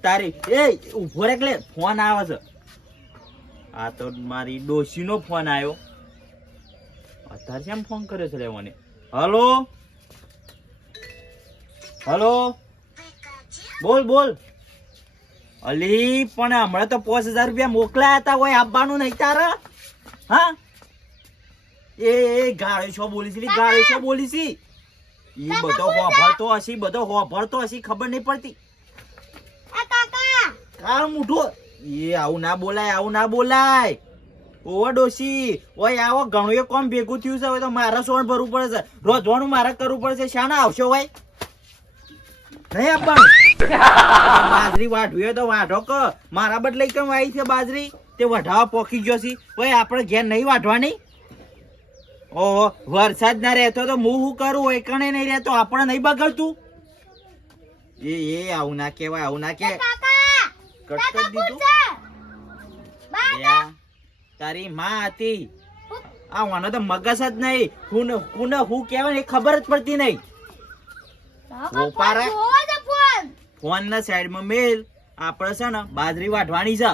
તારી. એ, ઊભો રે ફોન આવે છે. આ તો મારી ડોશીનો ફોન આવ્યો. અત્યારે કેમ ફોન કર્યો છે લેવાને? હલો? હલો? બોલ બોલ. અલી, પણ હમણાં તો પાંચ હજાર રૂપિયા મોકલાયા હતા હોય આપવાનું નહીં તારા? હા? એ ગાળે છો બોલી છે ગાળે છો બોલી છે એ બધો હોભળતો હશે બધો હોભળતો હશે ખબર નહીં પડતી. કાળ ઉઠો એ આવું ના બોલાય, આવું ના બોલાય. ઓવો ડોશી ઓય, આવો ઘણું એ કોમ ભેગું થયું છે, હવે તો મારે સોણ ભરવું પડે છે. રોજવાનું મારે કરવું પડે છે. શાના આવશો ભાઈ? નહીં આપવાનું? બાજરી વાઢવી હોય તો વાઢો ક. મારા બદલે કેમ આવી છે બાજરી? તે વઢાવા પોકી ગયો છે. ભાઈ આપણે ઘેર નહીં વાઢવાની? ઓહો, વરસાદ ના રહેતો તો હું કરું? હોય કણે નહીં રહેતો. આપણે નહીં બગડતું? એ એ, આવું ના કહેવાય, આવું ના કે કાકા કટ કરી દીધું. બા. તારી માં હતી. આ વાનો તો મગજ જ નહીં. હું કોને હું કહેવાય એ ખબર જ પડતી નહીં. ઓપારા. ફોન. ના સાઈડમાં મેલ. આપણે છે ને બાજરી વાઢવાની છે.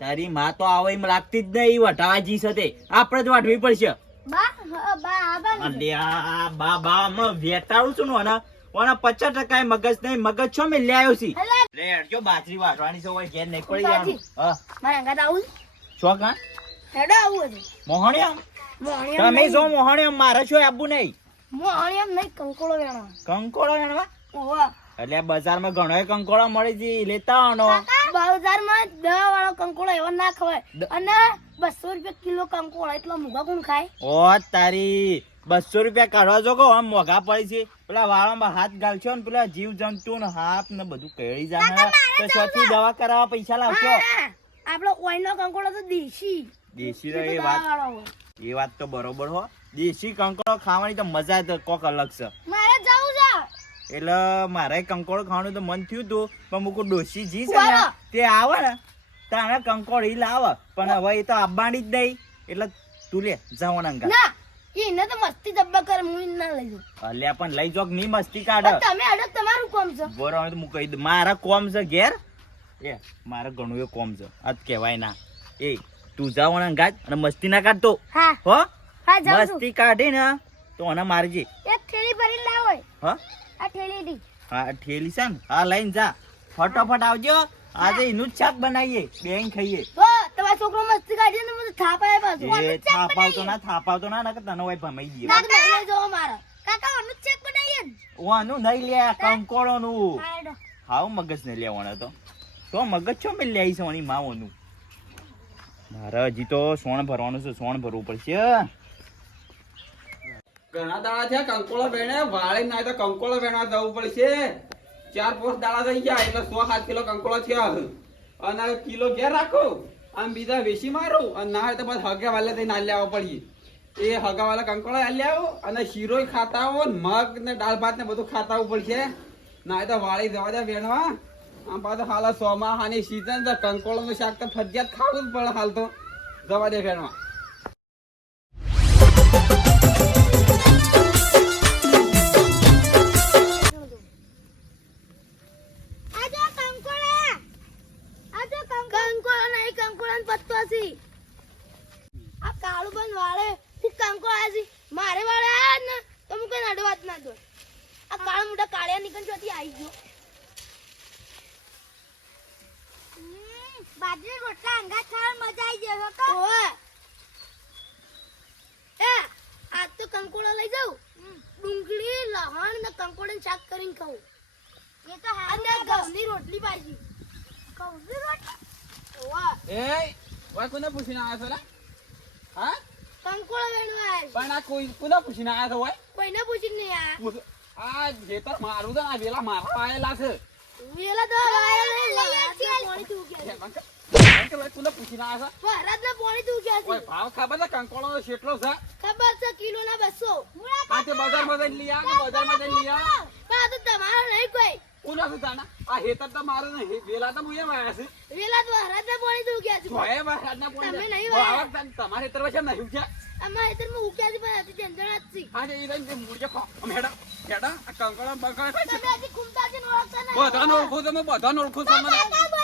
તારી માં તો આવે એમ લાગતી જ નહીં. વટાવા જી છે આપણે જ વાઢવી પડશે. બા બા બા બા બા બા બા બા બા બા બા ને ઓના ઓના પચાસ ટકા મગજ નહીં મગજ છો મેં લઈ આવ્યો છી. લે હેડજો બાજરી વાટવાની છે હોય ઘેર નહીં પડી. જવાનું. હા. મારા અંગાત આવું છો? કા? હેડો આવું છે મોહણિયા મોહણિયમ તમે જો મોહણિયા મારે છો આબુ નહીં. મોહણિયમ નહીં કંકોળો વેણવા કંકોળો વેણવા? ઓવા એટલે બજારમાં ઘણો કંકોળો મળે છે લેતા આવનો. બજારમાં દહ વાળો કંકોળો એવો ના ખવાય. અને બસો રૂપિયા કિલો કંકોળો એટલો મોંઘા કોણ ખાય? ઓ તારી બસો રૂપિયા કાઢવા જો કહો આમ મોઘા પડી છે. પેલા વાળામાં હાથ ગાલશો ને પેલા જીવ જંતુ ને હાથ ને બધું કેળી જાય તો સૌથી દવા કરાવવા પૈસા લાવશો? આપણો ઓઈનો કંકોળો તો દેશી. દેશી એ એ વાત. એ વાત તો બરોબર હો. દેશી કંકોડો ખાવાની તો મજા જ કોક અલગ છે. મારે જવું છે. એટલે મારે કંકોડો ખાવાનું તો મન થયું હતું પણ મુકુ ડોશી જી છે ને તે આવે ને તારે કંકોડ ઈ લાવે. પણ હવે એ તો આવવાની જ નહીં. એટલે તું લે જવાના એને તો મસ્તી જબ્બા કરે હું ના લઈ જાઉં. અલ્યા પણ લઈ જોકની મસ્તી કાઢ? તમે અડો તમારું કોમ છે. હવે તો હું કહી દઉં મારા કોમ છે ઘેર? એ મારે ઘણું એ કોમ છે. આ કહેવાય ના. એ તું જવાના ગાજ અને મસ્તી ના કાઢતો. હા. હો? મસ્તી કાઢી ને તો એને મારજે એક થેલી ભરી લાવો હા? આ થેલી દી હા થેલી છે ને? હા લઈને જા. ફટાફટ આવજો. આજે એનું જ શાક બનાવીએ. બેંગ ખાઈએ. તમારો છોકરો મસ્તી કાઢી ને મને થાપ આવે પાછું. એ થાપ આવતો ના થાપ આવતો ના નકર તને હોય ભમાઈ ગયો કાકા નહીં જો મારા. કાકા ઓનું ચેક બનાવીએ ઓનું નહીં લે કંકોળો નું હાવ મગજ ને લેવાનો તો. તો મગજ છો મે લઈ છે ઓની માઓનું મારે હજી તો સોણ ભરવાનું છે સોણ ભરવું પડશે ઘણા દાડા થયા કંકોળો વેણે વાળી ના તો કંકોળો વેણવા જવું પડશે. ચાર પાંચ દાડા થઈ ગયા એટલે સો સાત કિલો કંકોળો થયા અને કિલો ઘેર રાખો. આમ બીજા વેસી મારું અને ના તો બસ હગે વાલે થઈને હાલ આવો પડીએ. એ હગા વાલા કંકોળો આલ્યા આવો અને શીરોય ખાતા આવો ને મગ ને દાળ ભાત ને બધું ખાતા આવવું પડશે. ના તો વાળી જવા દે વેણવા. આમ પાછું હાલ ચોમાહાની સીઝન છે કંકોળોનું શાક તો ફરજિયાત ખાવું જ પડે હાલ તો. જવા દે વેણવા. ને આ કાળું બન વાળે હું કંકોળા છે. મારે વાળે આયા ને. તો હું કઈ અડવાત ના દો આ કાળા મોટા કાળિયા નીકળ ચોથી આવી ગયો. બાજરી રોટલા અંગા ખાવા મજા આવી જશે તો. ઓએ એ આ તો કંકોડા લઈ જાઉં. ડુંગળી લહણ ને કંકોળો શાક કરીને ખાઉં. એ તો અને ઘઉંની રોટલી પાછી. ઘઉંની રોટલી? વાહ એ ઓય કોને પૂછીને આવ્યા છો? હા? કંકોળો વેણવા પણ આ કોઈ કોને પૂછીને આવ્યા છો ઓય? કોઈને પૂછીને નહીં પૂછ- આ જેતર મારું છે ને આ વેલા મારવા આયેલા છે. વેલા તો પાણી તું એ ગયા બંક- બંક ભાઈ કોને પૂછીને આવ્યા છો? ભારત ના પાણી તું ગયા ઓય ભાવ ખબર છે કંકોળો કેટલો છે? ખબર છે કિલો ના બસો. આ તે બજારમાં જઈને લઈ આવ કે બજારમાં જઈને લઈ પણ આ તો તમારો નહીં કોઈ. કોનો છે તાના? આ હેતર તો મારું ને વેલા તો હું એમ આવ્યા છે. વેલા દ્વારાને પાણી તો ઉગ્યા છે તોય વરસાદના પાણી તમે નહીં તો વાયા. તમારે ખેતરમાં છે નહીં છે અમારા ખેતરમાં ઉગ્યા છે પણ હજી જંજણા છે હા જે ઈ રહીને જે મૂળિયા ખો. મેડા હેડા, આ કંકણા બંકણા ખાય છે. તમે હજી કુંતાજીને ઓળખતા નહીં. બધાને ઓળખું તમે બધાને ઓળખું છું. મને-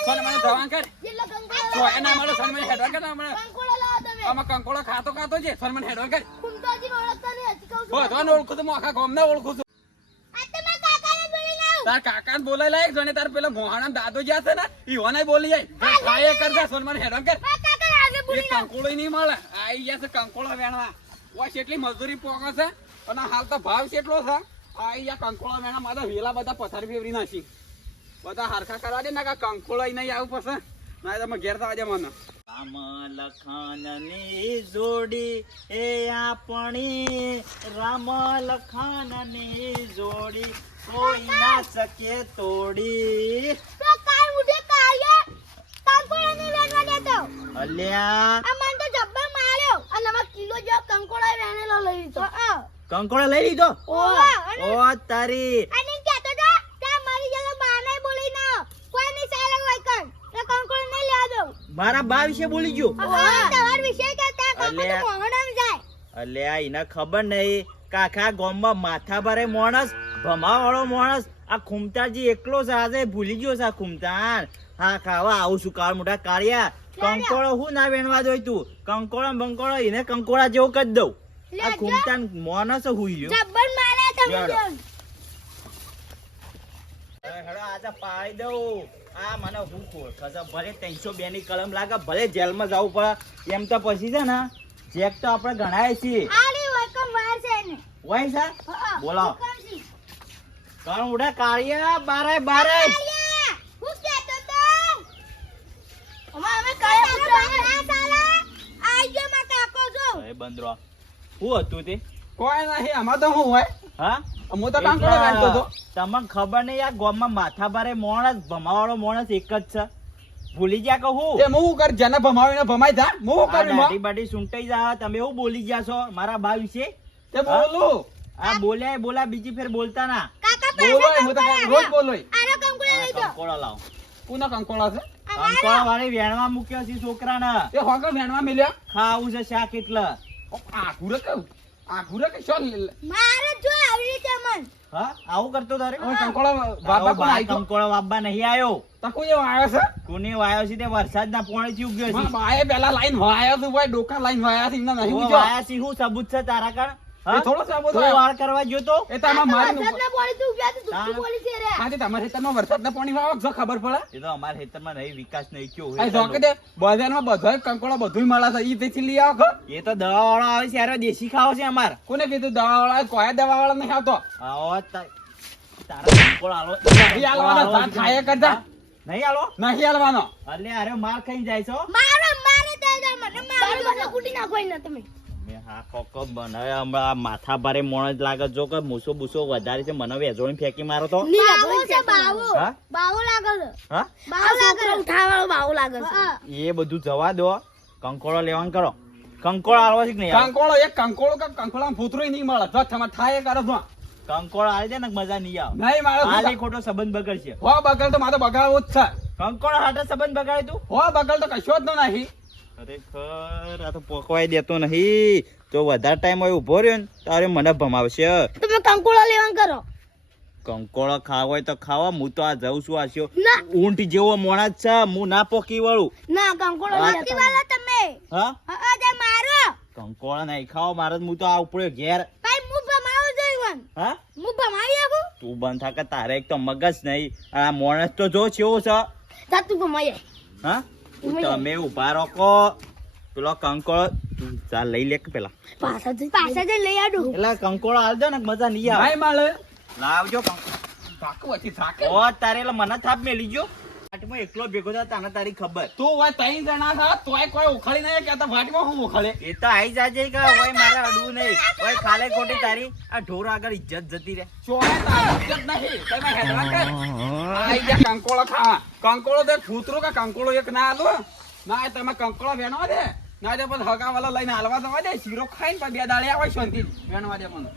મને મને ધવાન કર. જેટલા કંકોડા તો એના મારો સન્માન હેડવા કર ને હમણાં. કંકોડા લાવો તમે આમાં કંકોડો ખાતો ખાતો છે સન્માન હેડવા કર. કુંતાજીને ઓળખતા નહીં હજી કહું છું બધાને ઓળખું છું, હું આખા ગામને ઓળખું છું. આ તો મારા કાકાને જોડી લાવ તાર કાકાને બોલાય લાયક જોને તાર પેલા મોહાણા દાદો જ્યાં છે ને ઈ ઓને બોલી જાય જે થાય એ કર જા, સન્માન હેડવા કર. એ કંકોળો નહીં મળે. આઈ ગયા છે કંકોળો વેણવા. ઓય કેટલી મજૂરી પોકે છે? અને હાલ તો ભાવ કેટલો છે? આઈ ગયા કંકોળો વેણા મારા વેલા બધા પથારી ફેવરી નાખી. બધા હરખા કરવા દે ને કા કંકોળો ઈ નહીં આવું પછી ના તમે ઘેર થવા દે મને. રામ લખનની જોડી એ આપણી રામ લખનની જોડી. કોઈ ના શકે તોડી. તો કાલ ઉઠે કાલે કંકોડા નહીં વેણવા દેતો અલ્યા. આ તો જબ્બર માર્યો. અને આમાં કિલો જેવો કંકોડા વેણેલો લઈ લીધો. હા કંકોડો લઈ લીધો? ઓવા ઓ તારી. અને તો મારી જગ્યાએ બાને બોલી ના કોઈ નહીં સારા હોય કર. તો કંકોડો નહીં લેવા દઉં. મારા બા વિશે બોલી ગયો. તમાર કંકોડો અલ્યા. મોહડામ જાય. અલ્યા એને ખબર નહીં. કાકા ગામમાં માથા ભરે માણસ. ભમાવાળો માણસ આ ખુમતાજી એકલો છે આજે ભૂલી ગયો છે આ ખુમતાન. હા ખાવા આવું છું કાળ મોટા કાળિયા. કંકોળો હું ના વેણવા દોય તું? કંકોળો બંકોળો એને કંકોળા જેવો કરી દઉં. આ. ખુમતાન માણસ હુઈ ગયો. મારે તમે હેડો આજે પાડી દઉં. આ મને હું ખોટ ખસે ભલે ત્રણસો બે ની કલમ લાગે ભલે જેલમાં જવું પડે. એમ તો પછી છે ને ચેક તો આપણે ગણાય છીએ. વકમ વાર કણ ઉડે કાળિયા બારે બારે. હું કહેતો તો? અમા અમે કયા પુત્ર સાલા આઈ ગયો માં કાકો જો એ બંદરો. શું હતું તે? કોઈ નહીં આમાં તો હું હોય. હા? હું તો કંકોડો વેણતો હતો. તમને ખબર નહીં આ ગોમમાં માથા ભારે મોણસ ભમાવાળો મોણસ એક જ છે. ભૂલી ગયા કહું તે હું કર જેને ભમાવીને ભમાઈ જા. હું કર કરી બાટી બાઢી સૂંટાઈ જા તમે એવું બોલી ગયા છો મારા બા વિશે? તે બોલું. આ બોલ્યા એ બોલા બીજી ફેર બોલતા ના કાકા બોલોય હું તો રોજ બોલોય. આરો કંકુડો લઈ જો જાઓ લાવ. કોના કંકોડા છે? કંકોડો વાળી વેણવા મૂક્યો છે છોકરાને. એ હોગર વેણવા મિલ્યા? ખાવું છે શાક એટલે. આઘુરે કહું આઘુરે કે શો મારે જો આવી રીતે મન હા? આવું કરતો તારે? કંકોડા તારો બાબા કોણ આઈ આવી બાબા નહીં આવ્યો. તો કોઈ આવ્યો છે? કોને વાયો છે તે વરસાદ વરસાદના પોણેથી ઉગ્યો મારા છે બાએ પેલા લાઈન વાયો તું ભાઈ ડોકા લાઈન વાયા છે એમને નહીં ઓ વાયા છે હું સબૂત છે તારા કણ? એ થોડો સાબો તો વાળ કરવા ગયો તો? એ તો આમાં મારી વરસાદના પાણી તું ગયા તો હા. બોલી છે રે હા તમારા ખેતરમાં વરસાદના પાણી વાવો જો ખબર પડે? એ તો અમારા ખેતરમાં નહીં વિકાસ નહીં થયો આ જો કે બજારમાં બધોય કંકોડા બધુંય મળે છે ઈ તેથી લઈ આવો એ તો દવા વાળો આવે છે યાર દેશી ખાવ છે અમાર. કોને કીધું દવા વાળા કોઈ દવા વાળા નહીં આવતો? આવો તા- આલો નહીં આલવાનો, કરતા. નહીં નહીં હાલવાનો. અલે અરે માર ખાઈ જાય છો? મારો મારે મને મારો કુટી નાખો ને તમે. હા કોકો બનાવે હમણાં માથા ભારે મોણ જ લાગે. જો કે મૂસો બૂસો વધારે છે. મને વેચોણી ફેંકી મારો તો. બાવો છે બાવો બાવો. લાગે છે. હા? બાવો લાગે ઉઠાવાળો બાવો લાગે છે. એ બધું જવા દો. કંકોળો લેવાનું કરો. કંકોડો આલવો છે કે નહીં? કંકોળો એક કંકોળો કે કંકોળા ભૂતરું નહીં મળે. જો તમે થાય કરો છો કંકોડો આલી છે ને મજા નહીં આવે. નહીં મારો આલે ખોટો સંબંધ બગડશે. હો બગડ તો મારો બગાડવો જ છે. કંકોડો હાટે સંબંધ બગાડે તું? હો બગડ તો કશો જ નહીં. ખરેખર આ તો પોકવાય દેતો નહીં. તો વધારે ટાઈમ હોય ઊભો રહ્યો ને તારે મને ભમાવશે. તમે કંકોળો લેવાનું કરો. કંકોળો ખાવ હોય તો ખાવા હું તો આ જઉં છું ના. ઊંટ જેવો મોણા છે હું ના પોકી વાળું. ના કંકોળો. નથી વાળા તમે. હા? હા જે મારો. કંકોળો નહીં ખાવ મારે હું તો આ ઉપર ઘેર. ભાઈ હું ભમાવો જોઈવન હા? હું ભમાવી શકું તું બંધ થા કે તારે એક તો મગજ નહીં. આ મોણસ તો જો છે તા તું ભમાય હા? તમે ઊભા રોકો પેલો કંકોળ તું લઈ લે કે પેલા. પાછા જઈ. પાછા જઈ લઈ આડું. એટલે કંકોળ આલજો ને મજા નહીં આવે. ભાઈ મળે લાવજો કંકોળો. ઓ તારે એટલે મને થાપ મેલી ગયો. વાટમાં એકલો ભેગો થા તને તારી ખબર. તો હોય ત્રણ જણા થા તોય કોઈ ઉખડી નહીં કહેતા વાટમાં હું ઉખાડે? એ તો આઈ જાજે કે ઓય મારે અડવું નહીં. ઓય ખાલે ખોટી તારી. આ ઢોર આગળ ઇજ્જત જતી રહે. ચોય તારું ઇજ્જત નહીં. તમે હેડવા કર. આઈ ગયા કંકોળો ખા કંકોળો તો ફૂતરો કે કંકોળો એક ના આલો? ના એ તમે કંકોળો વેણવા દે ના તે પછી હગા વાળા લઈને હાલવા દવા દે, શીરો ખાઈને પણ બે દાડે આવે શાંતિ. વેણવા દે મને.